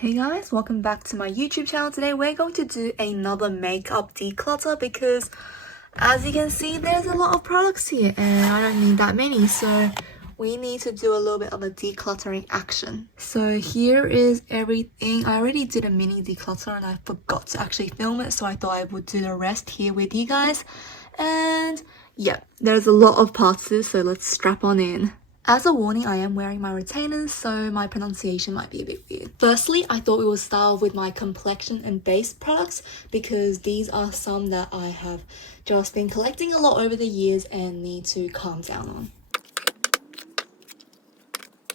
Hey guys, welcome back to my YouTube channel. Today we're going to do another makeup declutter because as you can see there's a lot of products here and I don't need that many, so we need to do a little bit of a decluttering action. So here is everything. I already did a mini declutter and I forgot to actually film it, so I thought I would do the rest here with you guys. And yeah, there's a lot of parts to this, so let's strap on in. As a warning, I am wearing my retainers, so my pronunciation might be a bit weird. Firstly, I thought we would start with my complexion and base products because these are some that I have just been collecting a lot over the years and need to calm down on.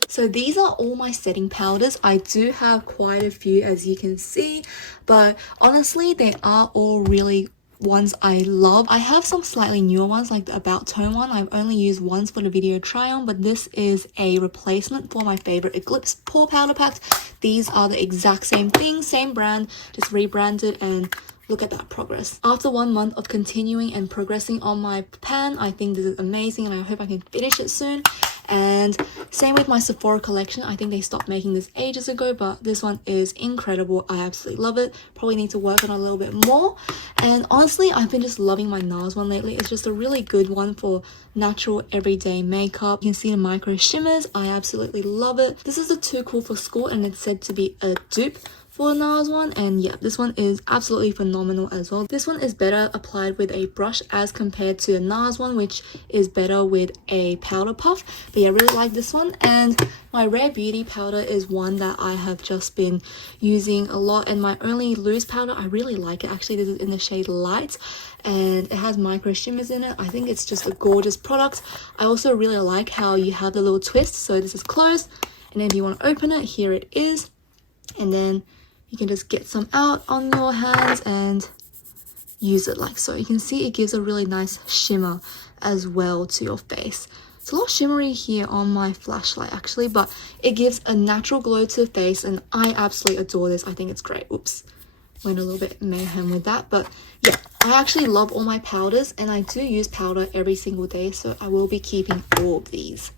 So these are all my setting powders. I do have quite a few, as you can see, but honestly, they are all really ones I love. I have some slightly newer ones like the About Tone one. I've only used once for the video try on, but this is a replacement for my favorite Eclipse Pore Powder Packs. These are the exact same thing, same brand, just rebranded, and look at that progress. After 1 month of continuing and progressing on my pan, I think this is amazing and I hope I can finish it soon. And same with my Sephora collection. I think they stopped making this ages ago, but this one is incredible. I absolutely love it. Probably need to work on it a little bit more. And honestly, I've been just loving my NARS one lately. It's just a really good one for natural everyday makeup. You can see the micro shimmers. I absolutely love it. This is the Too Cool for School and it's said to be a dupe for the NARS one, and yeah, this one is absolutely phenomenal as well. This one is better applied with a brush as compared to the NARS one, which is better with a powder puff. But yeah, I really like this one. And my Rare Beauty powder is one that I have just been using a lot, and my only loose powder, I really like it. Actually, this is in the shade Light and it has micro shimmers in it. I think it's just a gorgeous product. I also really like how you have the little twist. So this is closed, and then if you want to open it, here it is, and then you can just get some out on your hands and use it like so. You can see it gives a really nice shimmer as well to your face. It's a lot shimmery here on my flashlight actually, but it gives a natural glow to the face and I absolutely adore this. I think it's great. Oops, went a little bit mayhem with that, but yeah, I actually love all my powders and I do use powder every single day, so I will be keeping all of these.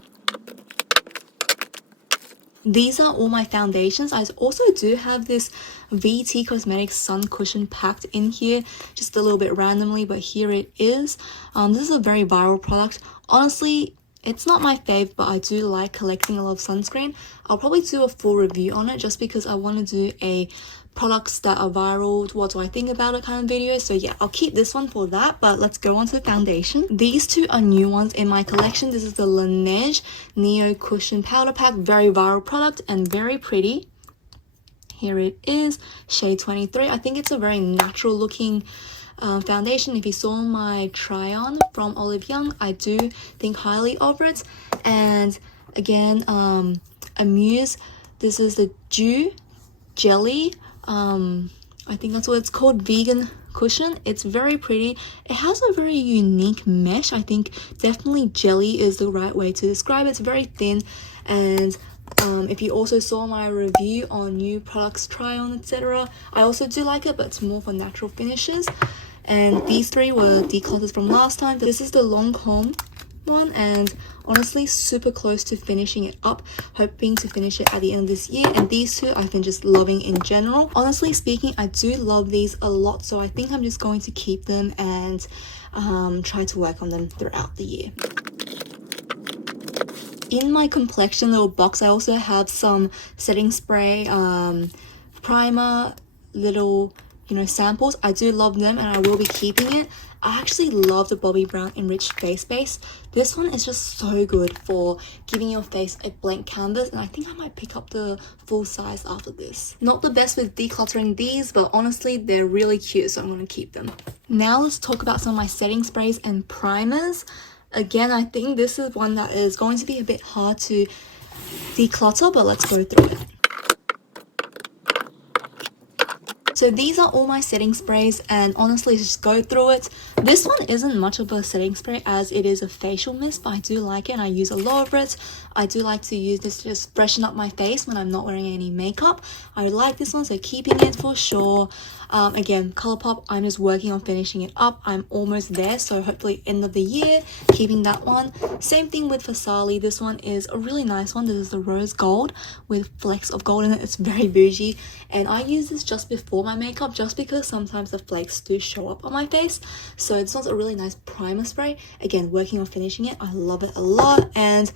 These are all my foundations. I also do have this VT Cosmetics Sun Cushion packed in here, just a little bit randomly, but here it is. This is a very viral product. Honestly, it's not my fave, but I do like collecting a lot of sunscreen. I'll probably do a full review on it just because I want to do a products that are viral, what do I think about it kind of video. So yeah, I'll keep this one for that, but let's go on to the foundation. These two are new ones in my collection. This is the Laneige Neo Cushion Powder Pack, very viral product and very pretty. Here it is, shade 23. I think it's a very natural looking foundation. If you saw my try on from Olive Young, I do think highly of it. And again, Amuse, this is the Dew Jelly, I think that's what it's called, vegan cushion. It's very pretty. It has a very unique mesh. I think definitely jelly is the right way to describe it. It's very thin, and if you also saw my review on new products try on, etc., I also do like it, but it's more for natural finishes. And these three were declutters from last time. This is the Lancome one, and honestly super close to finishing it up, hoping to finish it at the end of this year. And these two I've been just loving in general. Honestly speaking, I do love these a lot, so I think I'm just going to keep them and try to work on them throughout the year. In my complexion little box, I also have some setting spray, primer, little samples. I do love them and I will be keeping it. I actually love the Bobbi Brown Enriched Face Base. This one is just so good for giving your face a blank canvas, and I think I might pick up the full size after this. Not the best with decluttering these, but honestly they're really cute, so I'm going to keep them. Now let's talk about some of my setting sprays and primers. Again, I think this is one that is going to be a bit hard to declutter, but let's go through it. So these are all my setting sprays, and honestly, just go through it. This one isn't much of a setting spray as it is a facial mist, but I do like it and I use a lot of it. I do like to use this to just freshen up my face when I'm not wearing any makeup. I would like this one, so keeping it for sure. Again, Colourpop, I'm just working on finishing it up. I'm almost there, so hopefully end of the year, keeping that one. Same thing with Fasali. This one is a really nice one. This is the rose gold with flecks of gold in it. It's very bougie, and I use this just before my makeup just because sometimes the flakes do show up on my face. So this one's a really nice primer spray. Again, working on finishing it. I love it a lot, and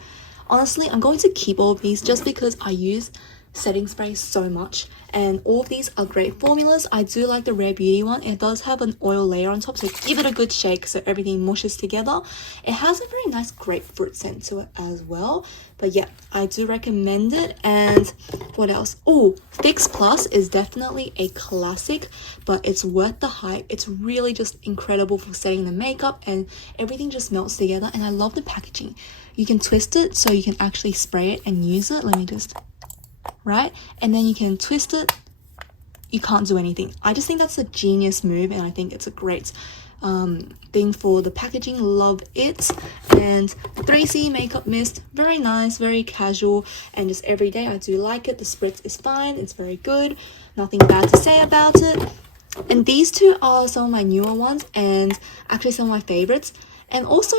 honestly, I'm going to keep all of these just because I use setting spray so much, and all of these are great formulas. I do like the Rare Beauty one. It does have an oil layer on top, so give it a good shake so everything mushes together. It has a very nice grapefruit scent to it as well, but yeah, I do recommend it. And what else? Oh, Fix Plus is definitely a classic, but it's worth the hype. It's really just incredible for setting the makeup, and everything just melts together. And I love the packaging. You can twist it so you can actually spray it and use it. Let me just, right? And then you can twist it. You can't do anything. I just think that's a genius move, and I think it's a great thing for the packaging. Love it. And 3C makeup mist, very nice, very casual, and just everyday. I do like it. The spritz is fine. It's very good. Nothing bad to say about it. And these two are some of my newer ones, and actually some of my favorites. And also,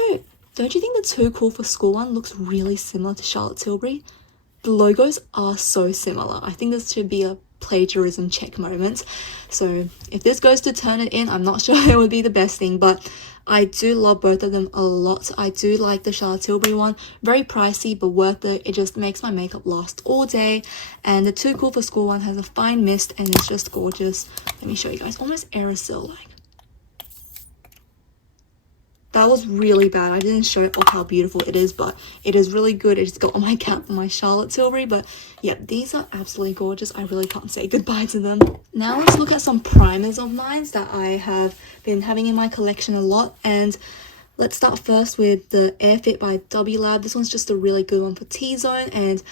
don't you think the Too Cool for School one looks really similar to Charlotte Tilbury? The logos are so similar. I think this should be a plagiarism check moment. So if this goes to Turnitin, I'm not sure it would be the best thing, but I do love both of them a lot. I do like the Charlotte Tilbury one. Very pricey, but worth it. It just makes my makeup last all day. And the Too Cool for School one has a fine mist, and it's just gorgeous. Let me show you guys. Almost aerosol-like. That was really bad. I didn't show off how beautiful it is, but it is really good. I just got on my cap for my Charlotte Tilbury, but yeah, these are absolutely gorgeous. I really can't say goodbye to them. Now let's look at some primers of mine that I have been having in my collection a lot, and let's start first with the Airfit by W Lab. This one's just a really good one for T-zone, and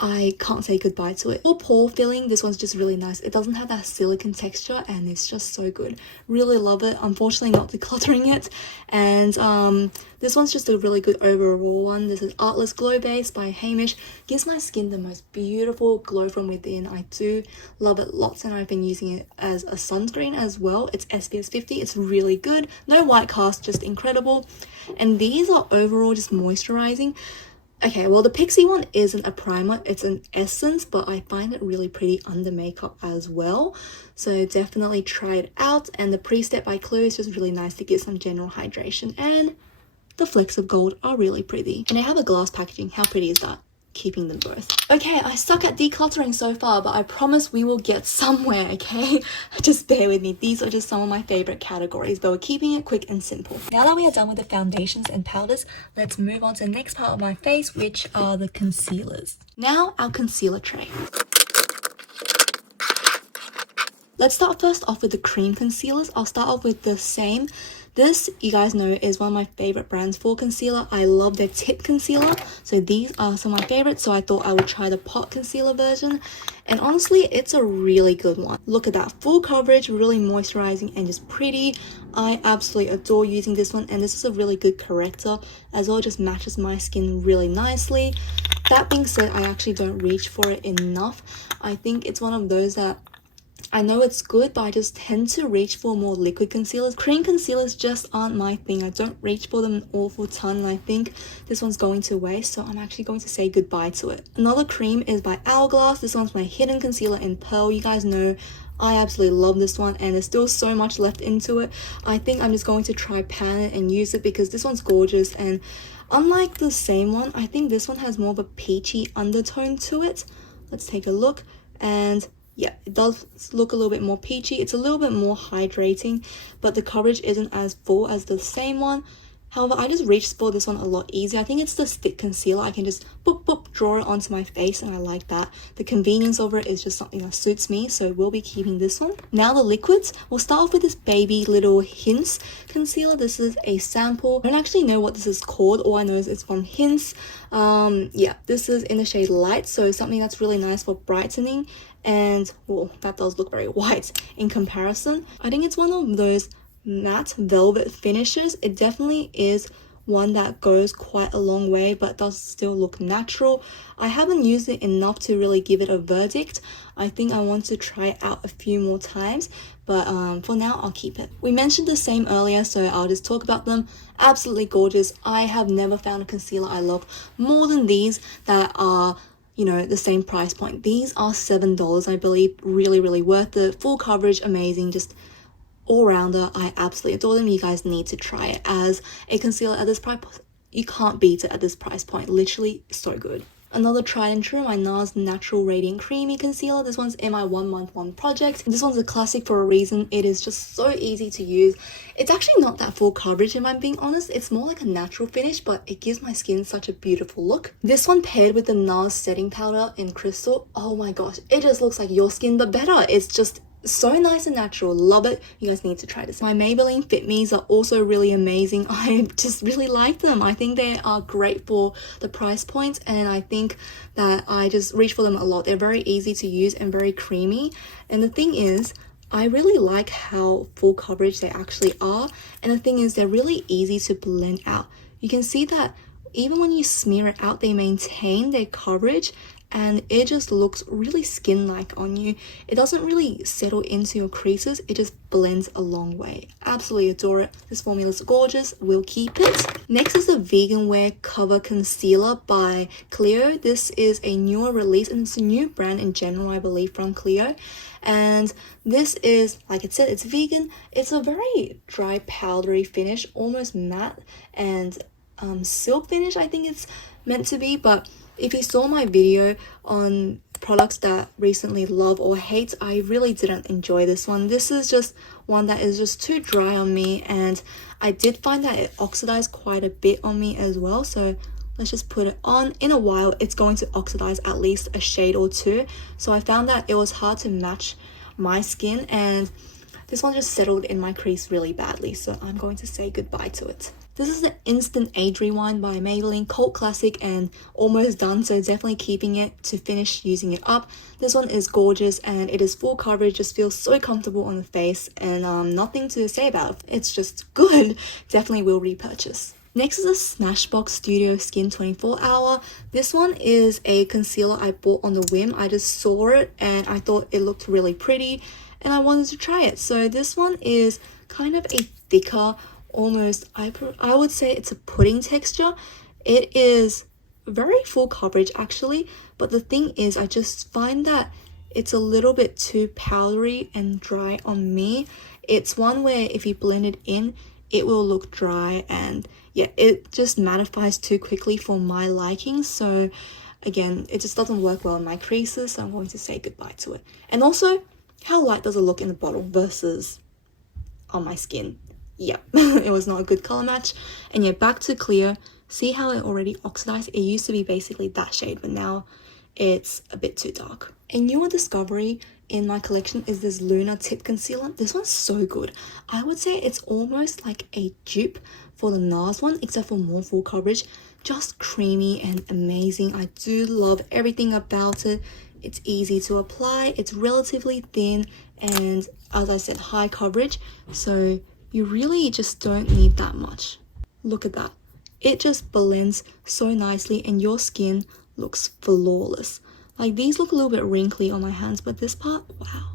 I can't say goodbye to it. For pore filling, this one's just really nice. It doesn't have that silicone texture, and it's just so good. Really love it. Unfortunately, not decluttering it. And this one's just a really good overall one. This is Artless Glow Base by Hamish. Gives my skin the most beautiful glow from within. I do love it lots, and I've been using it as a sunscreen as well. It's SPF 50. It's really good. No white cast, just incredible. And these are overall just moisturizing. Okay, well, the Pixie one isn't a primer, it's an essence, but I find it really pretty under makeup as well. So definitely try it out. And the Pre-Step by Chloe is just really nice to get some general hydration. And the flecks of gold are really pretty. And they have a glass packaging. How pretty is that? Keeping them both. Okay, I suck at decluttering so far, but I promise we will get somewhere, okay? Just bear with me. These are just some of my favorite categories, but we're keeping it quick and simple. Now that we are done with the foundations and powders, let's move on to the next part of my face, which are the concealers. Now, our concealer tray. Let's start first off with the cream concealers. I'll start off with the same. This, you guys know, is one of my favorite brands for concealer. I love their tip concealer. So these are some of my favorites. So I thought I would try the pot concealer version. And honestly, it's a really good one. Look at that. Full coverage, really moisturizing and just pretty. I absolutely adore using this one. And this is a really good corrector as well. It just matches my skin really nicely. That being said, I actually don't reach for it enough. I think it's one of those that I know it's good, but I just tend to reach for more liquid concealers. Cream concealers just aren't my thing. I don't reach for them an awful ton, and I think this one's going to waste, so I'm actually going to say goodbye to it. Another cream is by Hourglass. This one's my hidden concealer in Pearl. You guys know I absolutely love this one, and there's still so much left into it. I think I'm just going to try pan it and use it because this one's gorgeous, and unlike the same one, I think this one has more of a peachy undertone to it. Let's take a look, and yeah, it does look a little bit more peachy. It's a little bit more hydrating, but the coverage isn't as full as the same one. However, I just reached for this one a lot easier. I think it's the stick concealer. I can just boop boop draw it onto my face, and I like that. The convenience of it is just something that suits me, so we'll be keeping this one. Now the liquids. We'll start off with this baby little Hints concealer. This is a sample. I don't actually know what this is called. All I know is it's from Hints. Yeah, this is in the shade Light, so something that's really nice for brightening. And well, that does look very white in comparison. I think it's one of those matte velvet finishes. It definitely is one that goes quite a long way but does still look natural. I haven't used it enough to really give it a verdict. I think I want to try it out a few more times, but for now I'll keep it. We mentioned the same earlier, so I'll just talk about them. Absolutely gorgeous. I have never found a concealer I love more than these that are, you know, the same price point. These are $7, I believe. Really worth it. Full coverage, amazing. Just all-rounder. I absolutely adore them. You guys need to try it as a concealer at this price. You can't beat it at this price point. Literally so good. Another tried and true, my NARS Natural Radiant Creamy Concealer. This one's in my 1 month 1 project. This one's a classic for a reason. It is just so easy to use. It's actually not that full coverage, if I'm being honest. It's more like a natural finish, but it gives my skin such a beautiful look. This one paired with the NARS setting powder in Crystal. Oh my gosh, it just looks like your skin but better. It's just so nice and natural. Love it. You guys need to try this. My Maybelline Fit Me's are also really amazing. I just really like them. I think they are great for the price points, and I think that I just reach for them a lot. They're very easy to use and very creamy. And the thing is, I really like how full coverage they actually are. And the thing is, they're really easy to blend out. You can see that even when you smear it out, they maintain their coverage, and it just looks really skin-like on you. It doesn't really settle into your creases. It just blends a long way. Absolutely adore it. This formula is gorgeous. We'll keep it. Next is the Vegan Wear Cover Concealer by Clio. This is a newer release, and it's a new brand in general, I believe, from Clio. And this is, like it said, it's vegan. It's a very dry, powdery finish, almost matte and silk finish, I think it's meant to be. But if you saw my video on products that recently love or hate, I really didn't enjoy this one. This is just one that is just too dry on me, and I did find that it oxidized quite a bit on me as well. So let's just put it on. In a while, it's going to oxidize at least a shade or two. So I found that it was hard to match my skin, and this one just settled in my crease really badly. So I'm going to say goodbye to it. This is the Instant Age Rewind by Maybelline, cult classic and almost done, so definitely keeping it to finish using it up. This one is gorgeous and it is full coverage, just feels so comfortable on the face, and nothing to say about it. It's just good. Definitely will repurchase. Next is the Smashbox Studio Skin 24 Hour. This one is a concealer I bought on the whim. I just saw it and I thought it looked really pretty and I wanted to try it. So this one is kind of a thicker, almost, I would say it's a pudding texture. It is very full coverage actually, but the thing is, I just find that it's a little bit too powdery and dry on me. It's one where if you blend it in, it will look dry, and yeah, it just mattifies too quickly for my liking. So again, it just doesn't work well in my creases, so I'm going to say goodbye to it. And also, how light does it look in the bottle versus on my skin? Yep, it was not a good color match. And yeah, back to Clear. See how it already oxidized? It used to be basically that shade, but now it's a bit too dark. A newer discovery in my collection is this Luna Tip Concealer. This one's so good. I would say it's almost like a dupe for the NARS one, except for more full coverage. Just creamy and amazing. I do love everything about it. It's easy to apply, it's relatively thin, and as I said, high coverage, so you really just don't need that much. Look at that. It just blends so nicely and your skin looks flawless. Like, these look a little bit wrinkly on my hands, but this part, wow.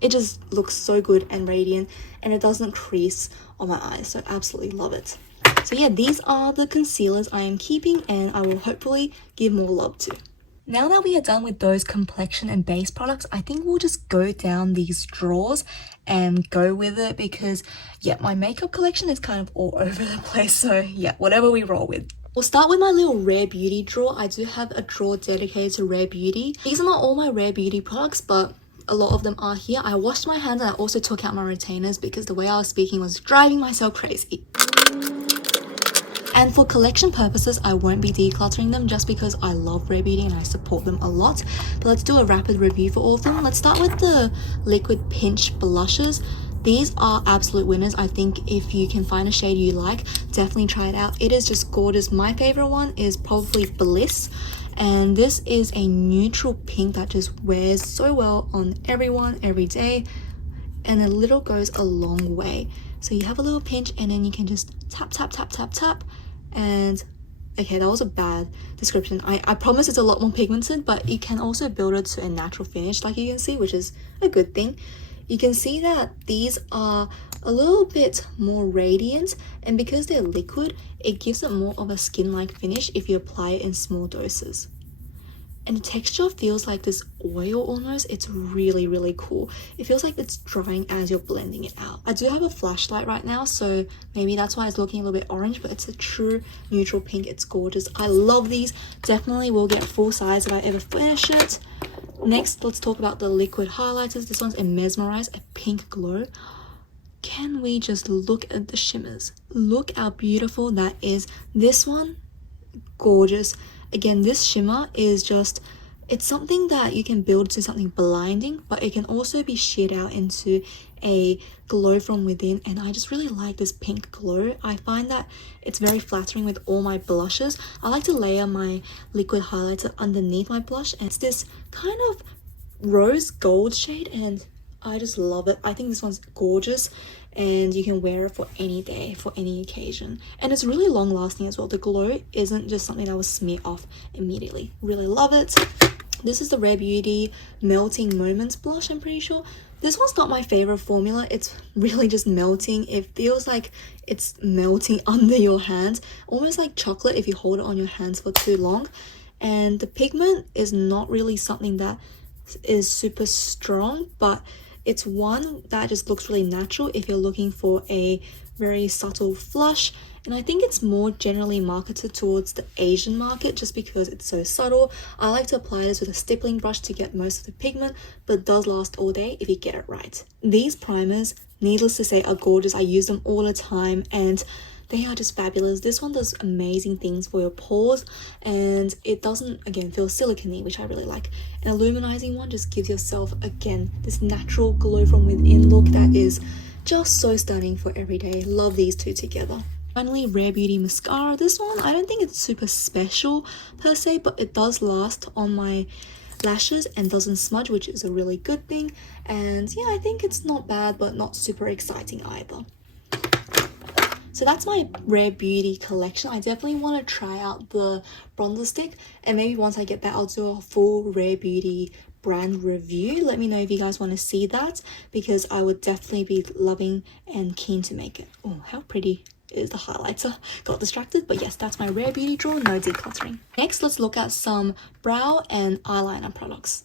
It just looks so good and radiant, and it doesn't crease on my eyes, so absolutely love it. So yeah, these are the concealers I am keeping, and I will hopefully give more love to. Now that we are done with those complexion and base products, I think we'll just go down these drawers and go with it, because yeah, my makeup collection is kind of all over the place. So yeah, whatever we roll with. We'll start with my little Rare Beauty drawer. I do have a drawer dedicated to Rare Beauty. These are not all my Rare Beauty products, but a lot of them are here. I washed my hands and I also took out my retainers because the way I was speaking was driving myself crazy. And for collection purposes, I won't be decluttering them just because I love Rare Beauty and I support them a lot. But let's do a rapid review for all of them. Let's start with the Liquid Pinch blushes. These are absolute winners. I think if you can find a shade you like, definitely try it out. It is just gorgeous. My favorite one is probably Bliss, and this is a neutral pink that just wears so well on everyone every day, and a little goes a long way. So you have a little pinch and then you can just tap tap tap tap tap. And okay, that was a bad description. I promise it's a lot more pigmented, but you can also build it to a natural finish like you can see, which is a good thing. You can see that these are a little bit more radiant, and because they're liquid, it gives it more of a skin-like finish if you apply it in small doses. And the texture feels like this oil almost. It's really, really cool. It feels like it's drying as you're blending it out. I do have a flashlight right now, so maybe that's why it's looking a little bit orange, but it's a true neutral pink. It's gorgeous. I love these. Definitely will get full size if I ever finish it. Next, let's talk about the liquid highlighters. This one's a Mesmerize, a pink glow. Can we just look at the shimmers? Look how beautiful that is. This one, gorgeous. Again, this shimmer is just, it's something that you can build to something blinding, but it can also be sheared out into a glow from within, and I just really like this pink glow. I find that it's very flattering with all my blushes. I like to layer my liquid highlighter underneath my blush, and it's this kind of rose gold shade, and I just love it. I think this one's gorgeous, and you can wear it for any day, for any occasion, and it's really long lasting as well. The glow isn't just something that will smear off immediately. Really love it. This is the Rare Beauty Melting Moments blush, I'm pretty sure. This one's not my favorite formula. It's really just melting. It feels like it's melting under your hands, almost like chocolate if you hold it on your hands for too long. And the pigment is not really something that is super strong, but it's one that just looks really natural if you're looking for a very subtle flush. And I think it's more generally marketed towards the Asian market just because it's so subtle. I like to apply this with a stippling brush to get most of the pigment, but it does last all day if you get it right. These primers, needless to say, are gorgeous. I use them all the time and they are just fabulous. This one does amazing things for your pores, and it doesn't, again, feel silicone-y, which I really like. An illuminizing one just gives yourself, again, this natural glow from within look that is just so stunning for every day. Love these two together. Finally, Rare Beauty mascara. This one, I don't think it's super special per se, but it does last on my lashes and doesn't smudge, which is a really good thing. And yeah, I think it's not bad, but not super exciting either. So that's my Rare Beauty collection. I definitely want to try out the bronzer stick, and maybe once I get that, I'll do a full Rare Beauty brand review. Let me know if you guys want to see that, because I would definitely be loving and keen to make it. Oh, how pretty is the highlighter. Got distracted, but yes, that's my Rare Beauty drawer, no decluttering. Next, let's look at some brow and eyeliner products.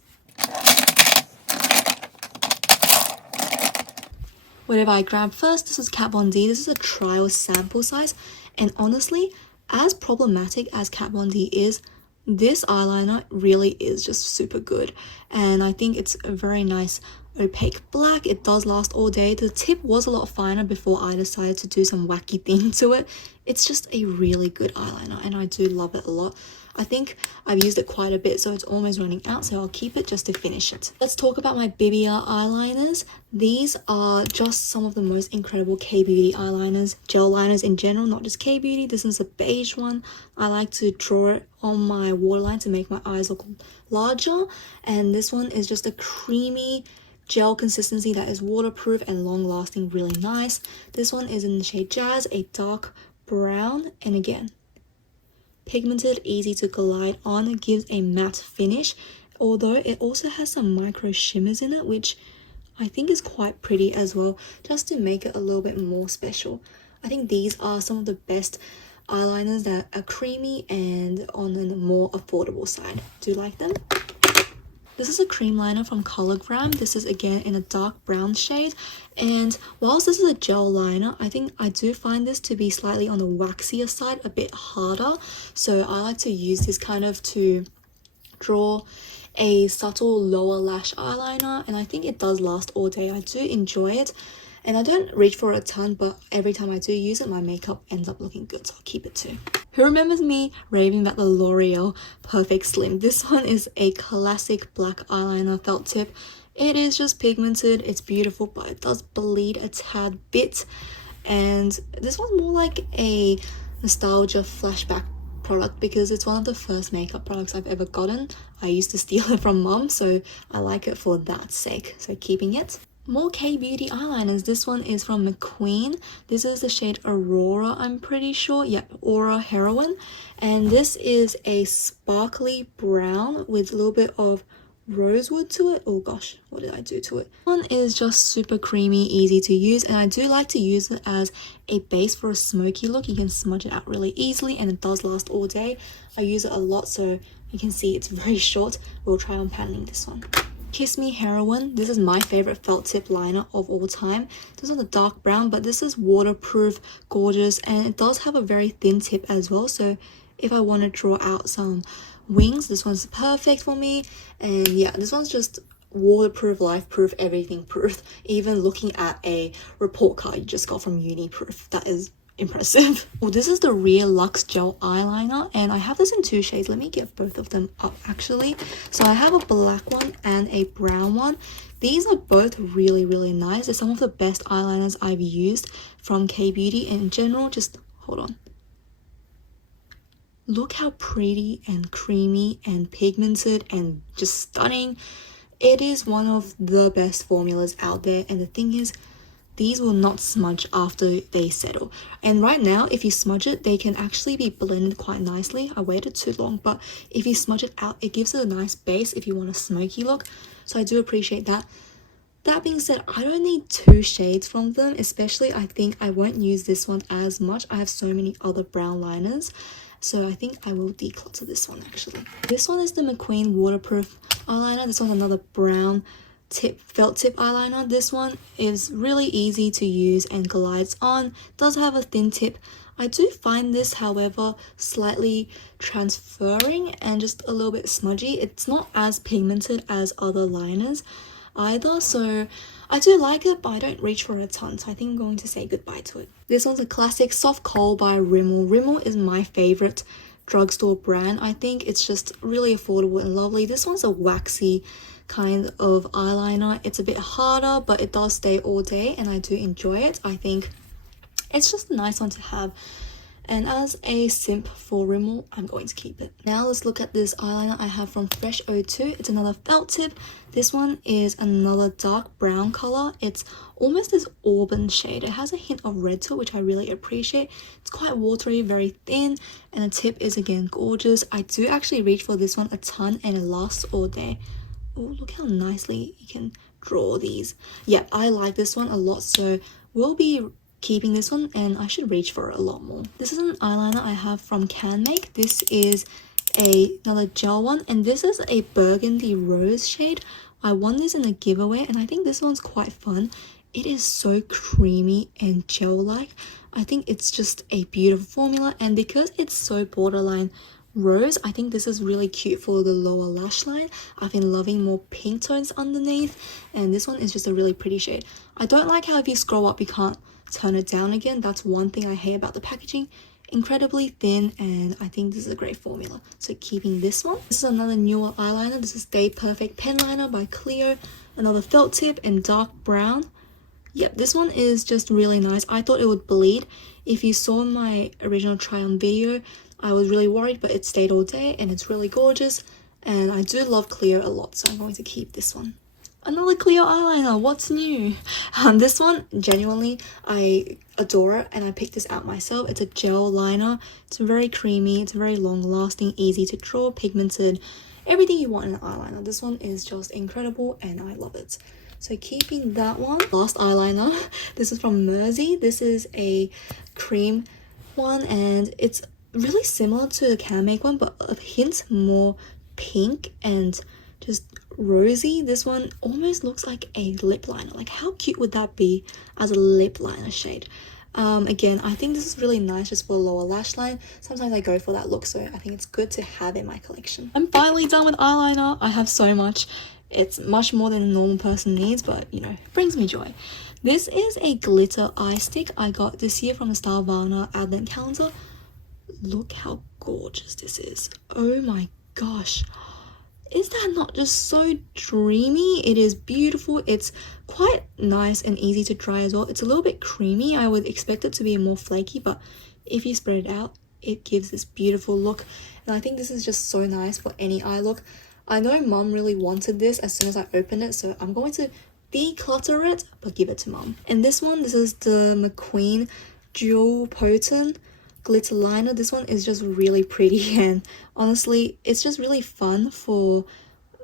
Whatever I grabbed first, this is Kat Von D. This is a trial sample size, and honestly, as problematic as Kat Von D is, this eyeliner really is just super good, and I think it's a very nice opaque black. It does last all day. The tip was a lot finer before I decided to do some wacky thing to it. It's just a really good eyeliner, and I do love it a lot. I think I've used it quite a bit, so it's almost running out, so I'll keep it just to finish it. Let's talk about my BBR eyeliners. These are just some of the most incredible K-Beauty eyeliners, gel liners in general, not just K-Beauty. This is a beige one. I like to draw it on my waterline to make my eyes look larger, and this one is just a creamy gel consistency that is waterproof and long lasting, really nice. This one is in the shade Jazz, a dark brown, and again, pigmented, easy to glide on. It gives a matte finish, although it also has some micro shimmers in it, which I think is quite pretty as well, just to make it a little bit more special. I think these are some of the best eyeliners that are creamy and on the more affordable side. Do you like them? This is a cream liner from Colourgram. This is again in a dark brown shade, and whilst this is a gel liner, I think I do find this to be slightly on the waxier side, a bit harder, so I like to use this kind of to draw a subtle lower lash eyeliner, and I think it does last all day. I do enjoy it, And I don't reach for it a ton, but every time I do use it, my makeup ends up looking good, so I'll keep it too. Who remembers me raving about the L'Oreal Perfect Slim? This one is a classic black eyeliner felt tip. It is just pigmented, it's beautiful, but it does bleed a tad bit. And this one's more like a nostalgia flashback product because it's one of the first makeup products I've ever gotten. I used to steal it from mum, so I like it for that sake, so keeping it. More K-beauty eyeliners. This one is from McQueen. This is the shade Aurora, I'm pretty sure. Yep, Aura Heroine. And this is a sparkly brown with a little bit of rosewood to it. Oh gosh, what did I do to it? One is just super creamy, easy to use, and I do like to use it as a base for a smoky look. You can smudge it out really easily and it does last all day. I use it a lot, so you can see it's very short. We'll try on panning this one. Kiss Me Heroine. This is my favorite felt tip liner of all time. This is a dark brown, but this is waterproof, gorgeous, and it does have a very thin tip as well. So if I want to draw out some wings, this one's perfect for me. And yeah, this one's just waterproof, life proof, everything proof. Even looking at a report card you just got from uni proof. That is impressive. Well, this is the Real Luxe Gel Eyeliner, and I have this in 2 shades. Let me get both of them up actually. So I have a black one and a brown one. These are both really, really nice. They're some of the best eyeliners I've used from K-Beauty, and in general, just hold on. Look how pretty and creamy and pigmented and just stunning. It is one of the best formulas out there, and the thing is, these will not smudge after they settle. And right now, if you smudge it, they can actually be blended quite nicely. I waited too long, but if you smudge it out, it gives it a nice base if you want a smoky look. So I do appreciate that. That being said, I don't need 2 shades from them, especially I think I won't use this one as much. I have so many other brown liners. So I think I will declutter this one actually. This one is the McQueen Waterproof Eyeliner. This one's another brown felt tip eyeliner. This one is really easy to use and glides on. Does have a thin tip. I do find this, however, slightly transferring and just a little bit smudgy. It's not as pigmented as other liners either, so I do like it, but I don't reach for it a ton, so I think I'm going to say goodbye to it. This one's a classic Soft Kohl by Rimmel. Rimmel is my favorite drugstore brand. I think it's just really affordable and lovely. This one's a waxy kind of eyeliner. It's a bit harder, but it does stay all day and I do enjoy it. I think it's just a nice one to have, and as a simp for Rimmel, I'm going to keep it. Now let's look at this eyeliner I have from Fresh 02. It's another felt tip. This one is another dark brown color. It's almost this auburn shade. It has a hint of red to it, which I really appreciate. It's quite watery, very thin, and the tip is again gorgeous. I do actually reach for this one a ton and it lasts all day. Oh, look how nicely you can draw these. Yeah, I like this one a lot, so we'll be keeping this one and I should reach for it a lot more. This is an eyeliner I have from CanMake. This is another gel one, and this is a burgundy rose shade. I won this in a giveaway and I think this one's quite fun. It is so creamy and gel-like. I think it's just a beautiful formula, and because it's so borderline rose, I think this is really cute for the lower lash line. I've been loving more pink tones underneath, and this one is just a really pretty shade. I don't like how if you scroll up you can't turn it down again. That's one thing I hate about the packaging. Incredibly thin, and I think this is a great formula, so keeping this one. This is another newer eyeliner. This is Stay Perfect Pen Liner by Cleo, another felt tip in dark brown. Yep, this one is just really nice. I thought it would bleed. If you saw my original try on video, I was really worried, but it stayed all day and it's really gorgeous, and I do love Cleo a lot, so I'm going to keep this one. Another Cleo eyeliner, what's new? This one, genuinely, I adore it, and I picked this out myself. It's a gel liner. It's very creamy, it's very long lasting, easy to draw, pigmented, everything you want in an eyeliner. This one is just incredible and I love it. So keeping that one. Last eyeliner, this is from Mersey. This is a cream one, and it's really similar to the CanMake one, but a hint more pink and just rosy. This one almost looks like a lip liner. Like, how cute would that be as a lip liner shade? Again, I think this is really nice just for a lower lash line. Sometimes I go for that look, so I think it's good to have in my collection. I'm finally done with eyeliner. I have so much. It's much more than a normal person needs, but you know, brings me joy. This is a glitter eye stick I got this year from the Stylevana advent calendar. Look how gorgeous this is. Oh my gosh. Is that not just so dreamy? It is beautiful. It's quite nice and easy to dry as well. It's a little bit creamy. I would expect it to be more flaky, but if you spread it out, it gives this beautiful look. And I think this is just so nice for any eye look. I know mum really wanted this as soon as I opened it, so I'm going to declutter it, but give it to mum. And this one, this is the McQueen Dual Potent glitter liner. This one is just really pretty, and honestly it's just really fun for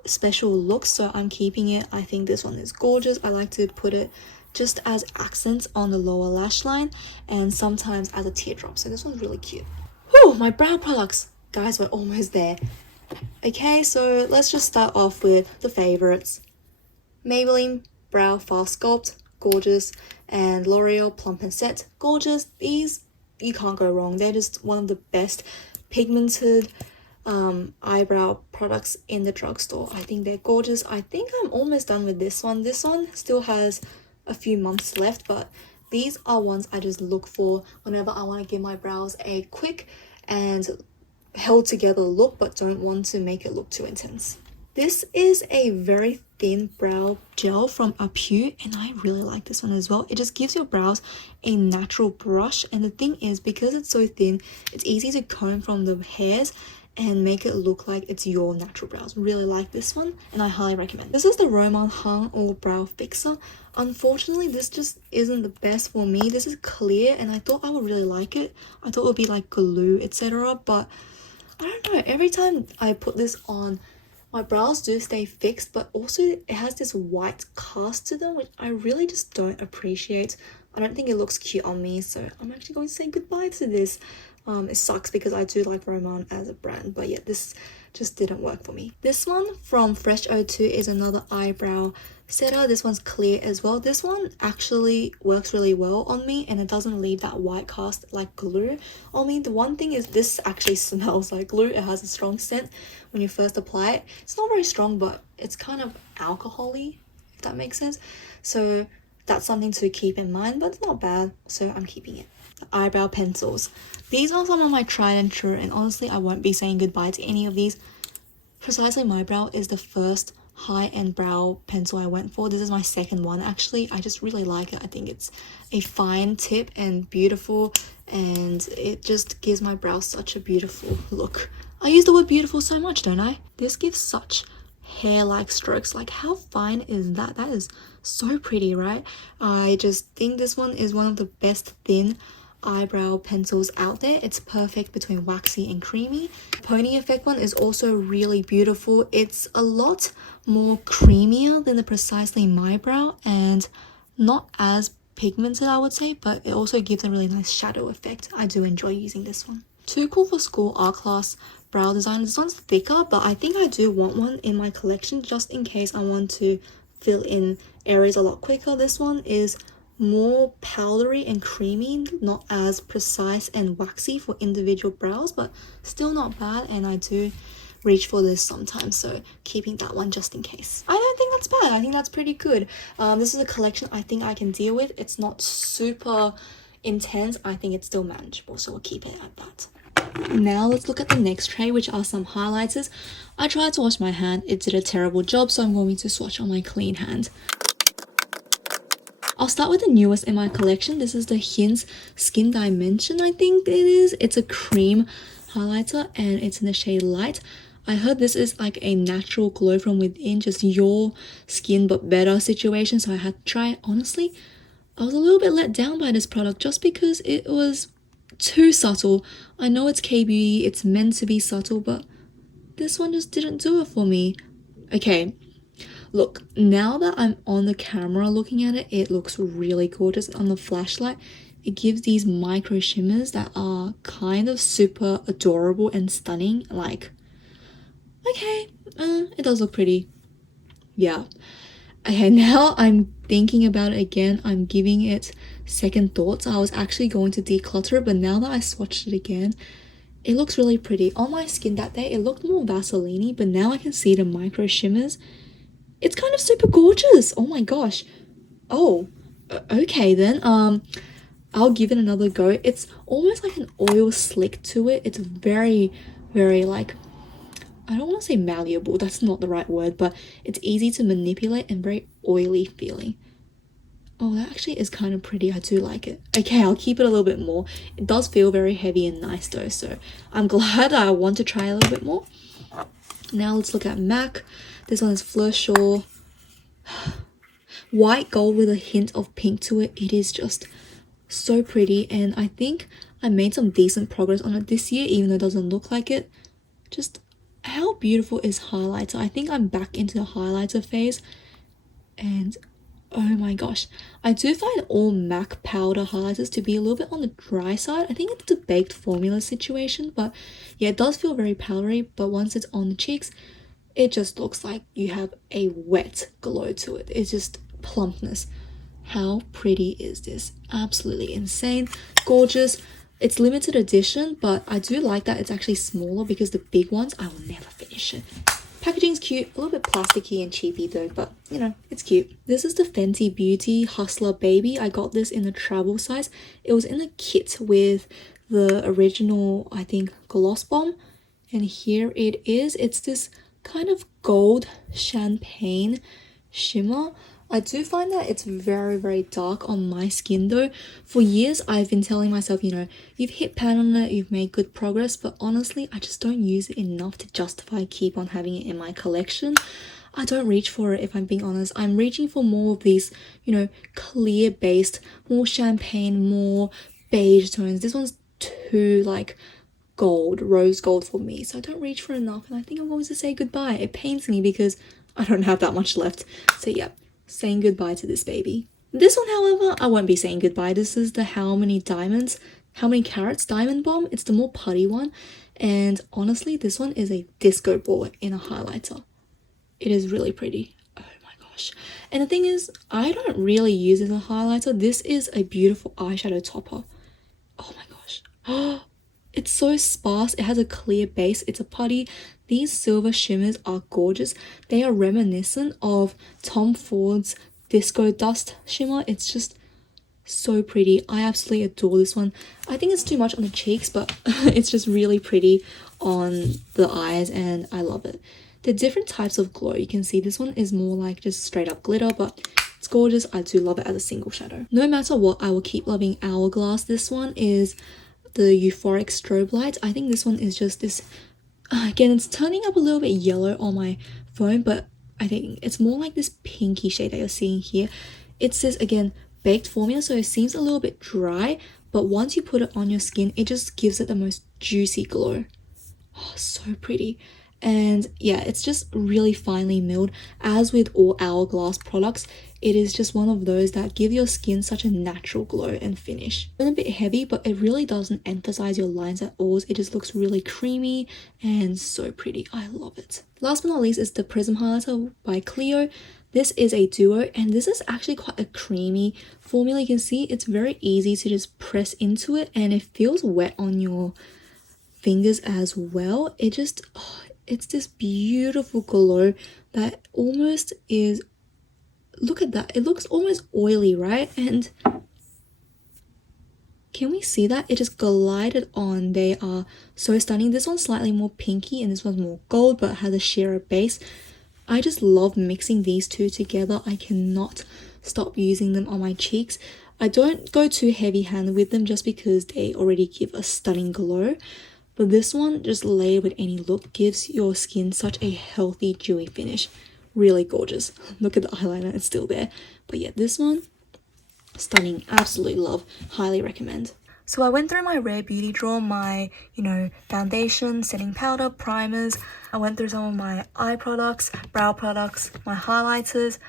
special looks, so I'm keeping it. I think this one is gorgeous. I like to put it just as accents on the lower lash line and sometimes as a teardrop, so this one's really cute. Whew, my brow products, guys, we're almost there. Okay, so let's just start off with the favorites. Maybelline Brow Fast Sculpt, gorgeous, and L'Oreal Plump and Set, gorgeous. These, you can't go wrong. They're just one of the best pigmented eyebrow products in the drugstore. I think they're gorgeous. I think I'm almost done with this one. This one still has a few months left, but these are ones I just look for whenever I want to give my brows a quick and held together look, but don't want to make it look too intense. This is a very thin brow gel from Apu, and I really like this one as well. It just gives your brows a natural brush, and the thing is, because it's so thin, it's easy to comb from the hairs and make it look like it's your natural brows. Really like this one, and I highly recommend. This is the Roman Hung All Brow Fixer. Unfortunately, this just isn't the best for me. This is clear, and I thought I would really like it. I thought it would be like glue, etc., but I don't know. Every time I put this on, my brows do stay fixed, but also it has this white cast to them, which I really just don't appreciate. I don't think it looks cute on me, so I'm actually going to say goodbye to this. It sucks because I do like Roman as a brand, but yeah, this just didn't work for me. This one from Fresh O2 is another eyebrow setter. This one's clear as well. This one actually works really well on me, and it doesn't leave that white cast like glue on me. The one thing is, this actually smells like glue. It has a strong scent when you first apply it. It's not very strong, but it's kind of alcohol-y, if that makes sense. So that's something to keep in mind, but it's not bad, so I'm keeping it. The eyebrow pencils. These are some of my tried and true, and honestly I won't be saying goodbye to any of these. Precisely My Brow is the first high-end brow pencil I went for. This is my second one actually. I just really like it. I think it's a fine tip and beautiful, and it just gives my brows such a beautiful look. I use the word beautiful so much, don't I? This gives such hair-like strokes. Like, how fine is that? That is so pretty, right? I just think this one is one of the best thin eyebrow pencils out there. It's perfect between waxy and creamy. Pony Effect one is also really beautiful. It's a lot more creamier than the Precisely My Brow and not as pigmented, I would say, but it also gives a really nice shadow effect. I do enjoy using this one. Too Cool for School Art Class brow design. This one's thicker, but I think I do want one in my collection just in case I want to fill in areas a lot quicker. This one is more powdery and creamy, not as precise and waxy for individual brows, but still not bad, and I do reach for this sometimes, so keeping that one just in case. I don't think that's bad. I think that's pretty good. This is a collection I think I can deal with. It's not super intense. I think it's still manageable, so we'll keep it at that. Now let's look at the next tray, which are some highlighters. I tried to wash my hand. It did a terrible job, so I'm going to swatch on my clean hand. I'll start with the newest in my collection. This is the Hints Skin Dimension, I think it is. It's a cream highlighter and it's in the shade Light. I heard this is like a natural glow from within, just your skin but better situation, so I had to try it. Honestly, I was a little bit let down by this product just because it was too subtle. I know it's K-beauty, it's meant to be subtle, but this one just didn't do it for me. Okay, look, now that I'm on the camera looking at it, it looks really gorgeous. On the flashlight, it gives these micro shimmers that are kind of super adorable and stunning. Like, okay, it does look pretty. Yeah. Okay, now I'm thinking about it again. I'm giving it second thoughts. I was actually going to declutter it, but now that I swatched it again, it looks really pretty. On my skin that day, it looked more Vaseline-y, but now I can see the micro shimmers. It's kind of super gorgeous. Oh my gosh. Oh, okay then. I'll give it another go. It's almost like an oil slick to it. It's very, very like, I don't want to say malleable, that's not the right word, but it's easy to manipulate and very oily feeling. Oh, that actually is kind of pretty. I do like it. Okay, I'll keep it a little bit more. It does feel very heavy and nice though, so I'm glad. I want to try a little bit more. Now let's look at MAC. This one is Fleur Shaw. White gold with a hint of pink to it. It is just so pretty, and I think I made some decent progress on it this year, even though it doesn't look like it. Just how beautiful is highlighter. I think I'm back into the highlighter phase, and oh my gosh, I do find all MAC powder highlighters to be a little bit on the dry side. I think it's a baked formula situation, but yeah, it does feel very powdery, but once it's on the cheeks, it just looks like you have a wet glow to it. It's just plumpness. How pretty is this? Absolutely insane. Gorgeous. It's limited edition, but I do like that it's actually smaller because the big ones, I will never finish it. Packaging's cute, a little bit plasticky and cheapy though, but you know, it's cute. This is the Fenty Beauty Hustler Baby. I got this in the travel size. It was in a kit with the original, I think, Gloss Bomb. And here it is. It's this kind of gold champagne shimmer. I do find that it's very, very dark on my skin though. For years, I've been telling myself, you know, you've hit pan on it, you've made good progress, but honestly, I just don't use it enough to justify keep on having it in my collection. I don't reach for it, if I'm being honest. I'm reaching for more of these, you know, clear-based, more champagne, more beige tones. This one's too, like, gold, rose gold for me, so I don't reach for enough, and I think I'm going to say goodbye. It pains me because I don't have that much left. So yeah, saying goodbye to this baby. This one, however, I won't be saying goodbye. This is the How Many Carats Diamond Bomb. It's the more putty one, and honestly, this one is a disco ball in a highlighter. It is really pretty. Oh my gosh. And the thing is, I don't really use it as a highlighter. This is a beautiful eyeshadow topper. Oh my gosh. It's so sparse. It has a clear base. It's a putty. These silver shimmers are gorgeous. They are reminiscent of Tom Ford's Disco Dust shimmer. It's just so pretty. I absolutely adore this one. I think it's too much on the cheeks, but it's just really pretty on the eyes, and I love it. There are different types of glow. You can see this one is more like just straight up glitter, but it's gorgeous. I do love it as a single shadow. No matter what, I will keep loving Hourglass. This one is the Euphoric Strobe Light. I think this one is just this, again, it's turning up a little bit yellow on my phone, but I think it's more like this pinky shade that you're seeing here. It's this, again, baked formula, so it seems a little bit dry, but once you put it on your skin, it just gives it the most juicy glow. Oh, so pretty. And yeah, it's just really finely milled. As with all Hourglass products, it is just one of those that give your skin such a natural glow and finish. It's a bit heavy, but it really doesn't emphasize your lines at all. It just looks really creamy and so pretty. I love it. Last but not least is the Prism Highlighter by Clio. This is a duo, and this is actually quite a creamy formula. You can see it's very easy to just press into it, and it feels wet on your fingers as well. It just, it's this beautiful glow that almost is, look at that, it looks almost oily, right? And can we see that? It just glided on. They are so stunning. This one's slightly more pinky and this one's more gold, but has a sheerer base. I just love mixing these two together. I cannot stop using them on my cheeks. I don't go too heavy-handed with them just because they already give a stunning glow. But this one, just layered with any look, gives your skin such a healthy, dewy finish. Really gorgeous. Look at the eyeliner, it's still there. But yeah, this one, stunning. Absolutely love. Highly recommend. So I went through my Rare Beauty drawer, my, foundation, setting powder, primers. I went through some of my eye products, brow products, my highlighters,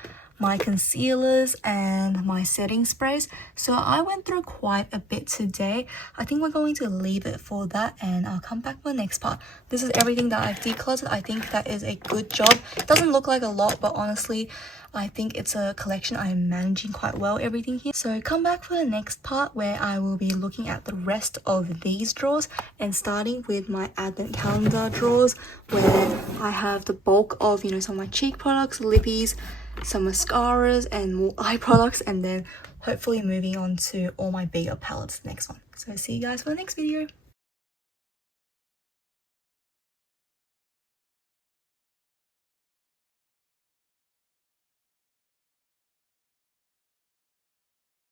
my concealers and my setting sprays. So I went through quite a bit today. I think we're going to leave it for that, and I'll come back for the next part. This is everything that I've decluttered. I think that is a good job. It doesn't look like a lot, but honestly, I think it's a collection I'm managing quite well, everything here. So come back for the next part where I will be looking at the rest of these drawers, and starting with my advent calendar drawers where I have the bulk of, you know, some of my cheek products, lippies, some mascaras and more eye products, and then hopefully moving on to all my bigger palettes next one. So see you guys for the next video.